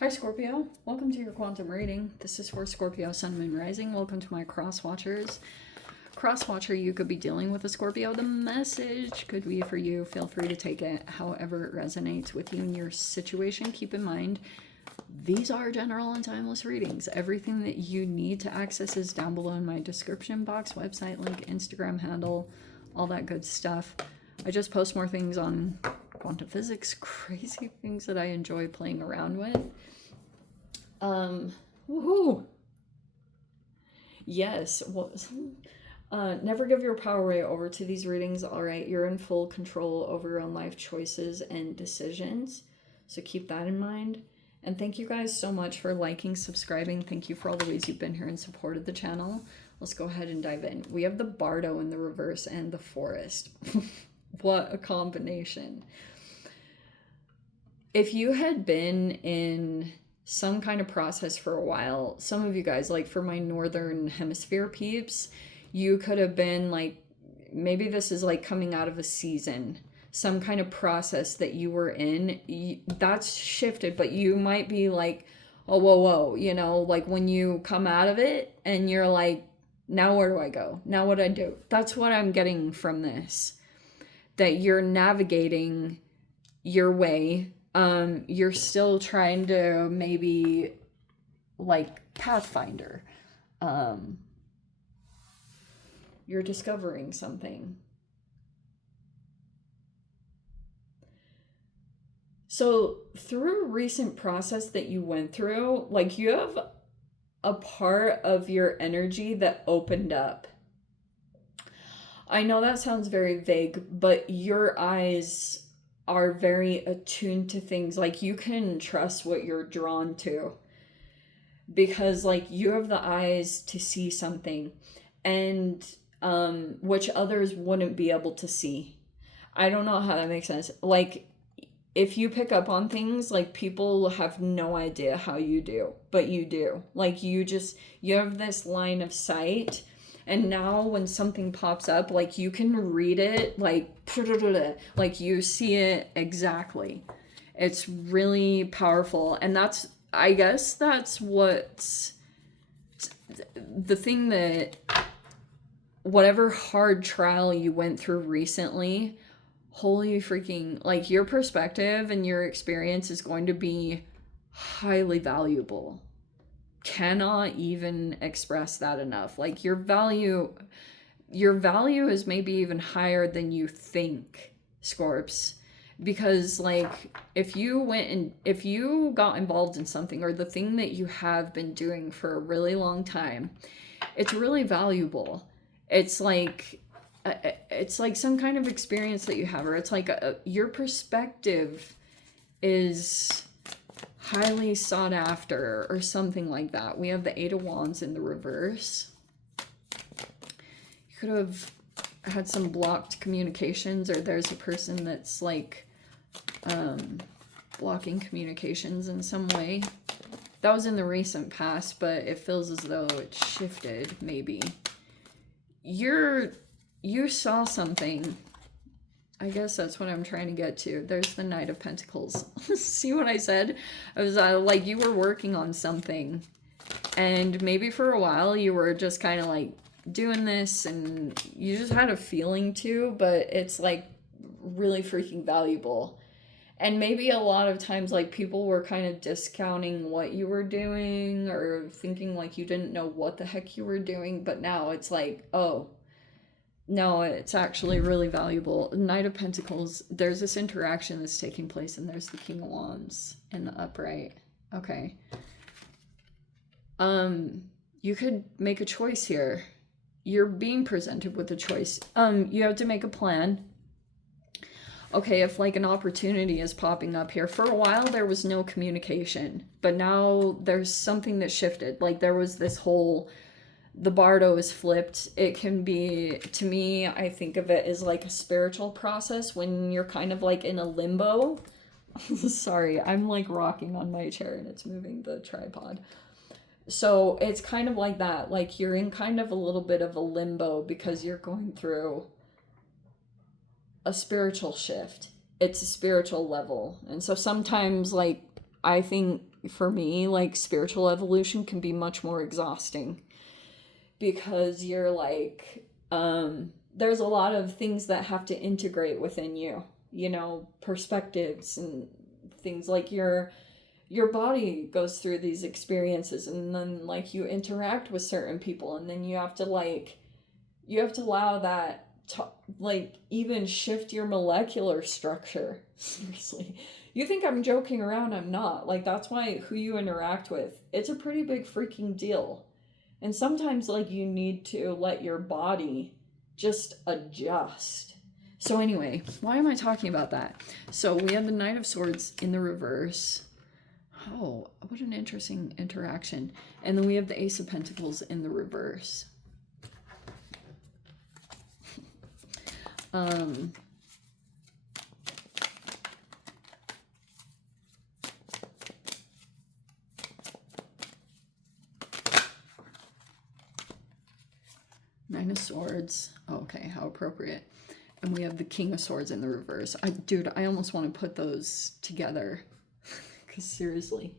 Hi Scorpio, welcome to your quantum reading. This is for Scorpio, Sun, Moon, Rising. Welcome to my cross watchers. Cross watcher, you could be dealing with a Scorpio. The message could be for you. Feel free to take it however it resonates with you and your situation. Keep in mind, these are general and timeless readings. Everything that you need to access is down below in my description box, website link, Instagram handle, all that good stuff. I just post more things on quantum physics, crazy things that I enjoy playing around with. Woohoo! Yes, never give your power away over to these readings, alright? You're in full control over your own life choices and decisions, so keep that in mind. And thank you guys so much for liking, subscribing. Thank you for all the ways you've been here and supported the channel. Let's go ahead and dive in. We have the Bardo in the reverse and the Forest. What a combination. If you had been in some kind of process for a while, some of you guys, like for my northern hemisphere peeps, you could have been like, maybe this is like coming out of a season, some kind of process that you were in, that's shifted, but you might be like, oh, whoa, you know, like when you come out of it and you're like, now where do I go? Now what do I do? That's what I'm getting from this, that you're navigating your way. You're still trying to maybe like Pathfinder. You're discovering something. So through a recent process that you went through, like you have a part of your energy that opened up. I know that sounds very vague, but your eyes are very attuned to things. Like you can trust what you're drawn to because like you have the eyes to see something, and which others wouldn't be able to see. I don't know how that makes sense. Like if you pick up on things, like people have no idea how you do, but you do. Like you have this line of sight. And now when something pops up, like you can read it, like you see it exactly. It's really powerful. And I guess that's what's the thing, that whatever hard trial you went through recently, holy freaking, like your perspective and your experience is going to be highly valuable. Cannot even express that enough. Like your value is maybe even higher than you think, Scorps, because like if you got involved in something, or the thing that you have been doing for a really long time, it's really valuable. It's like some kind of experience that you have, or it's like your perspective is highly sought after, or something like that. We have the Eight of Wands in the reverse. You could have had some blocked communications, or there's a person that's like blocking communications in some way. That was in the recent past, but it feels as though it shifted. Maybe you saw something. I guess that's what I'm trying to get to. There's the Knight of Pentacles. See what I said? I was like, you were working on something, and maybe for a while you were just kind of like doing this, and you just had a feeling too, but it's like really freaking valuable. And maybe a lot of times like people were kind of discounting what you were doing, or thinking like you didn't know what the heck you were doing, but now it's like, oh, no, it's actually really valuable. Knight of Pentacles, there's this interaction that's taking place, and there's the King of Wands in the upright. Okay. You could make a choice here. You're being presented with a choice. You have to make a plan. Okay, if like an opportunity is popping up here. For a while there was no communication, but now there's something that shifted. Like there was this whole, the Bardo is flipped. It can be, to me, I think of it as like a spiritual process when you're kind of like in a limbo. Sorry, I'm like rocking on my chair and it's moving the tripod. So it's kind of like that. Like you're in kind of a little bit of a limbo because you're going through a spiritual shift. It's a spiritual level. And so sometimes like I think for me, like, spiritual evolution can be much more exhausting because you're like, there's a lot of things that have to integrate within you, you know, perspectives and things like your body goes through these experiences, and then like you interact with certain people, and then you have to allow that to, like, even shift your molecular structure. Seriously, you think I'm joking around? I'm not. Like, that's why who you interact with, it's a pretty big freaking deal. And sometimes, like, you need to let your body just adjust. So anyway, why am I talking about that? So we have the Knight of Swords in the reverse. Oh, what an interesting interaction. And then we have the Ace of Pentacles in the reverse. Nine of Swords. Oh, okay, how appropriate. And we have the King of Swords in the reverse. Dude, I almost want to put those together. Because seriously.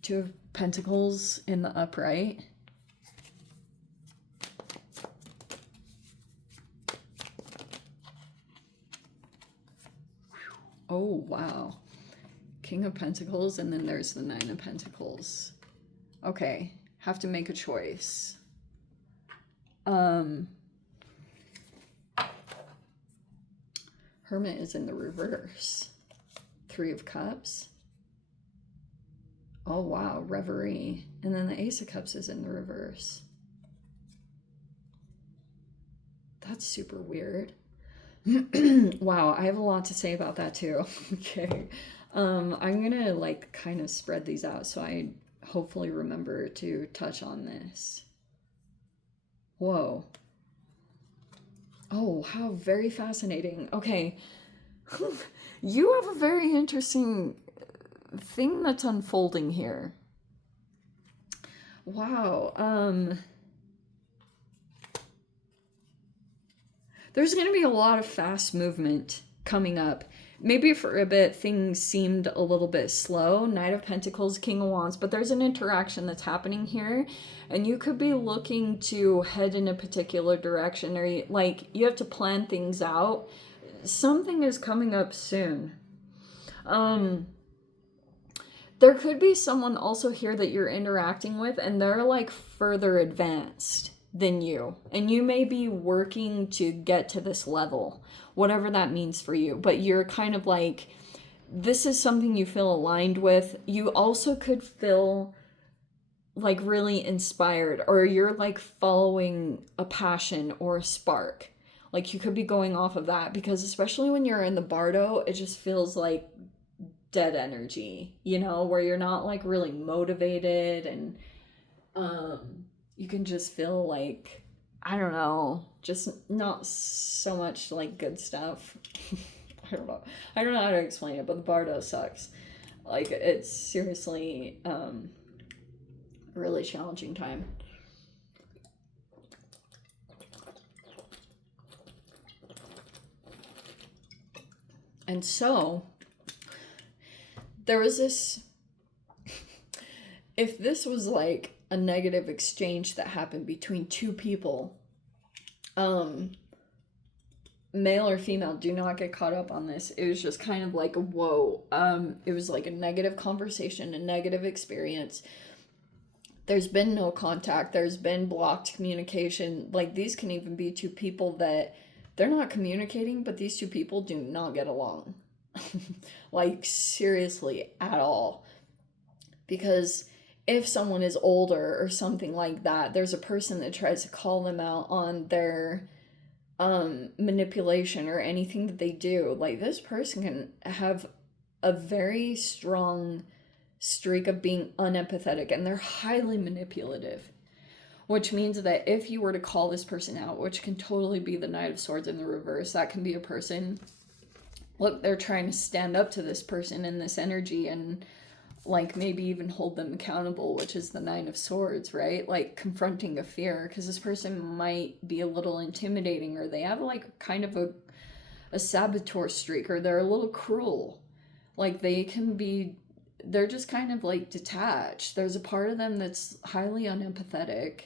Two of Pentacles in the upright. Oh, wow. King of Pentacles, and then there's the Nine of Pentacles. Okay, have to make a choice. Hermit is in the reverse. Three of Cups. Oh, wow, Reverie. And then the Ace of Cups is in the reverse. That's super weird. Wow, I have a lot to say about that too. Okay. I'm gonna like kind of spread these out so I hopefully remember to touch on this. Whoa. Oh, how very fascinating. Okay. You have a very interesting thing that's unfolding here. Wow. There's going to be a lot of fast movement coming up. Maybe for a bit things seemed a little bit slow. Knight of Pentacles, King of Wands, but there's an interaction that's happening here, and you could be looking to head in a particular direction, or like you have to plan things out. Something is coming up soon. There could be someone also here that you're interacting with, and they're like further advanced than you, and you may be working to get to this level, whatever that means for you, but you're kind of like, this is something you feel aligned with. You also could feel like really inspired, or you're like following a passion or a spark. Like you could be going off of that, because especially when you're in the Bardo, it just feels like dead energy, you know, where you're not like really motivated, and you can just feel like, I don't know, just not so much like good stuff. I don't know how to explain it, but the Bardo sucks. Like, it's seriously a really challenging time. And so there was this, if this was like a negative exchange that happened between two people, male or female, do not get caught up on this. It was just kind of like, whoa. It was like a negative conversation, a negative experience. There's been no contact. There's been blocked communication. Like, these can even be two people that they're not communicating, but these two people do not get along. Like, seriously, at all. Because if someone is older or something like that, there's a person that tries to call them out on their manipulation or anything that they do. Like, this person can have a very strong streak of being unempathetic, and they're highly manipulative, which means that if you were to call this person out, which can totally be the Knight of Swords in the reverse, that can be a person, look, they're trying to stand up to this person in this energy and like maybe even hold them accountable, which is the Nine of Swords, right? Like confronting a fear, because this person might be a little intimidating, or they have like kind of a a saboteur streak, or they're a little cruel. Like they're just kind of like detached. There's a part of them that's highly unempathetic,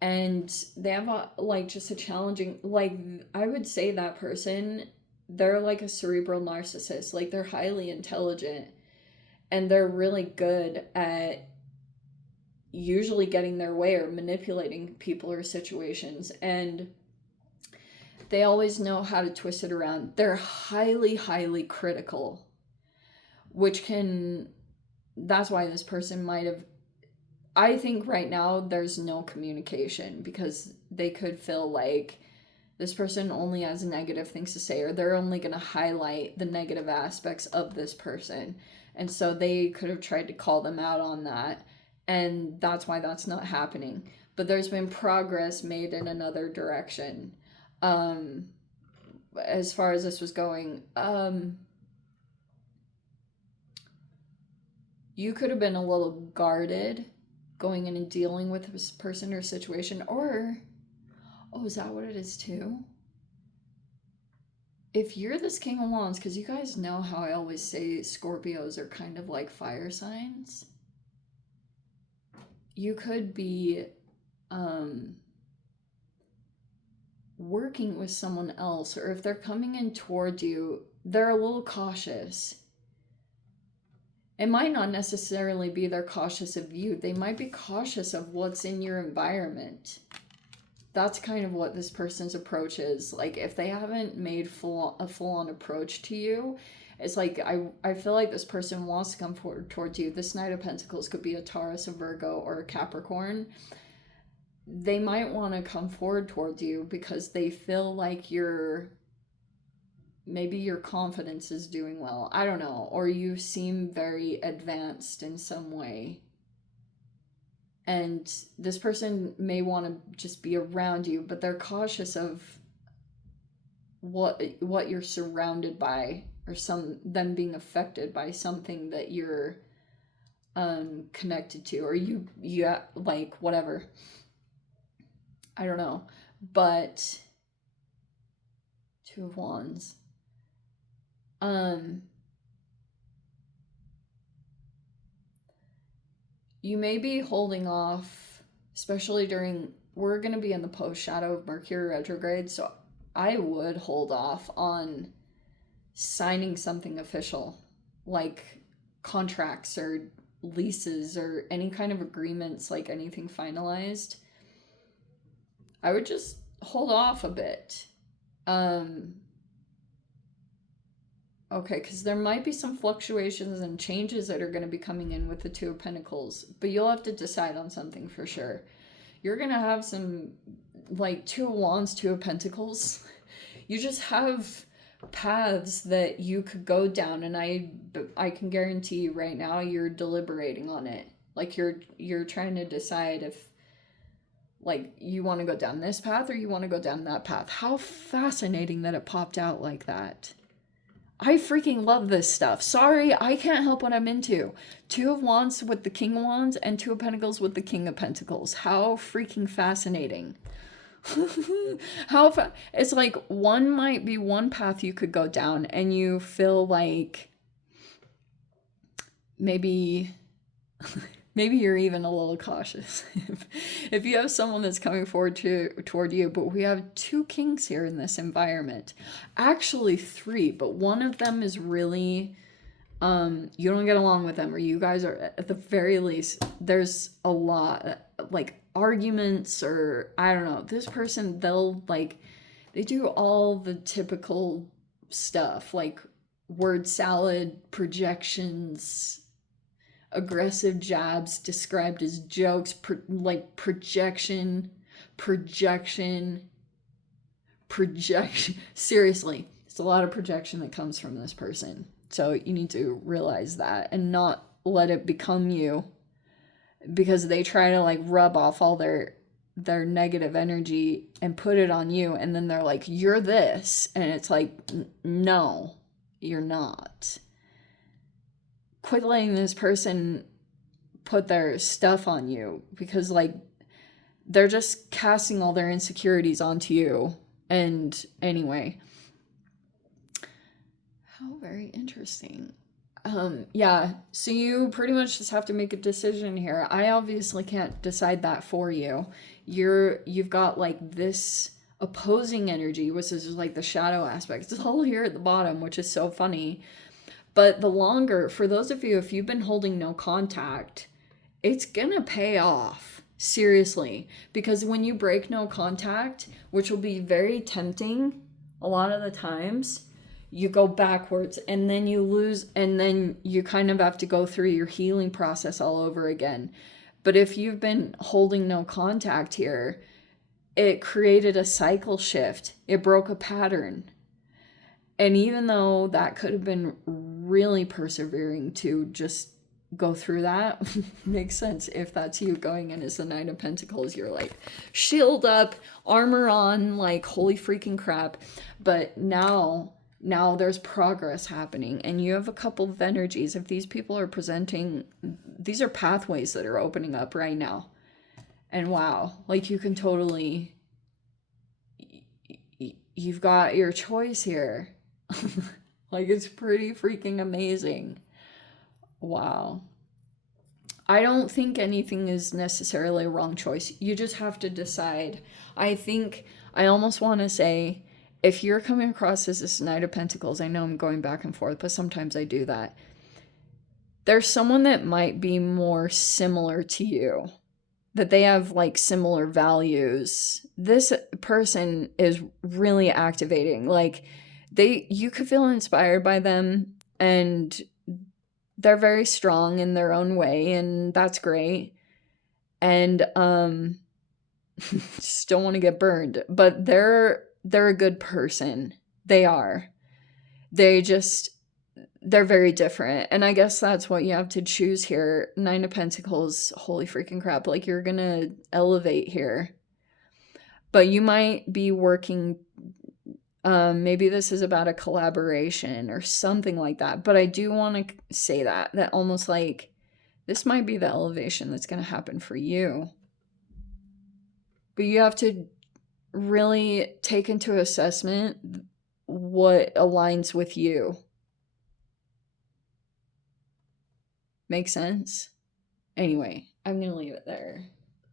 and they have just a challenging, like, I would say that person, they're like a cerebral narcissist. Like, they're highly intelligent, and they're really good at usually getting their way or manipulating people or situations, and they always know how to twist it around. They're highly, highly critical, that's why this person might have, I think right now there's no communication, because they could feel like this person only has negative things to say, or they're only going to highlight the negative aspects of this person. And so they could have tried to call them out on that. And that's why that's not happening. But there's been progress made in another direction. As far as this was going, you could have been a little guarded going in and dealing with this person or situation. Or, is that what it is too? If you're this King of Wands, because you guys know how I always say Scorpios are kind of like fire signs, you could be working with someone else, or if they're coming in toward you, they're a little cautious. It might not necessarily be they're cautious of you. They might be cautious of what's in your environment. That's kind of what this person's approach is. Like, if they haven't made a full-on approach to you, it's like, I feel like this person wants to come forward towards you. This Knight of Pentacles could be a Taurus, a Virgo, or a Capricorn. They might want to come forward towards you because they feel like maybe your confidence is doing well. I don't know. Or you seem very advanced in some way. And this person may want to just be around you, but they're cautious of what you're surrounded by, or them being affected by something that you're connected to, or you like, whatever. I don't know. But Two of Wands. You may be holding off, especially we're going to be in the post-shadow of Mercury retrograde, so I would hold off on signing something official, like contracts or leases or any kind of agreements, like anything finalized. I would just hold off a bit. Okay, because there might be some fluctuations and changes that are going to be coming in with the Two of Pentacles, but you'll have to decide on something for sure. You're going to have some, like, Two of Wands, Two of Pentacles. You just have paths that you could go down, and I can guarantee you right now you're deliberating on it. Like, you're trying to decide if, like, you want to go down this path or you want to go down that path. How fascinating that it popped out like that. I freaking love this stuff. Sorry, I can't help what I'm into. Two of Wands with the King of Wands, and Two of Pentacles with the King of Pentacles. How freaking fascinating. It's like one might be one path you could go down, and you feel like maybe you're even a little cautious if you have someone that's coming forward toward you. But we have two kings here in this environment, actually three, but one of them is really you don't get along with them, or you guys are, at the very least, there's a lot like arguments, or I don't know. This person, they do all the typical stuff, like word salad, projections, aggressive jabs described as jokes, projection. Seriously, it's a lot of projection that comes from this person. So you need to realize that and not let it become you, because they try to like rub off all their negative energy and put it on you, and then they're like, you're this, and it's like, no, you're not. Quit letting this person put their stuff on you, because like they're just casting all their insecurities onto you. And anyway, How very interesting. Yeah, so you pretty much just have to make a decision here. I obviously can't decide that for you. You've got like this opposing energy, which is like the shadow aspect. It's all here at the bottom, which is so funny. But the longer, for those of you, if you've been holding no contact, it's gonna pay off. Seriously. Because when you break no contact, which will be very tempting a lot of the times, you go backwards and then you lose, and then you kind of have to go through your healing process all over again. But if you've been holding no contact here, it created a cycle shift. It broke a pattern. And even though that could have been really persevering to just go through that, makes sense if that's you going in as the Knight of Pentacles. You're like shield up, armor on, like holy freaking crap. But now there's progress happening, and you have a couple of energies. If these people are presenting, these are pathways that are opening up right now. And wow, like you can totally, you've got your choice here. Like it's pretty freaking amazing. Wow. I don't think anything is necessarily a wrong choice. You just have to decide. I think I almost want to say, if you're coming across as this Knight of Pentacles, I know I'm going back and forth, but sometimes I do that. There's someone that might be more similar to you, that they have like similar values. This person is really activating. Like you could feel inspired by them, and they're very strong in their own way, and that's great. And just don't want to get burned, but they're a good person. They are. They're very different. And I guess that's what you have to choose here. Nine of Pentacles, holy freaking crap. Like you're gonna elevate here. But you might be working, maybe this is about a collaboration or something like that. But I do want to say that almost like this might be the elevation that's going to happen for you. But you have to really take into assessment what aligns with you. Make sense? Anyway, I'm going to leave it there.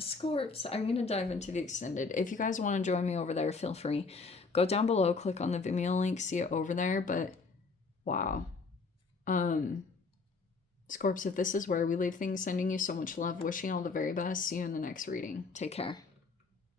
Scorps, I'm going to dive into the extended. If you guys want to join me over there, feel free. Go down below, click on the Vimeo link, see it over there. But wow. Scorps, if this is where we leave things, sending you so much love, wishing you all the very best. See you in the next reading. Take care.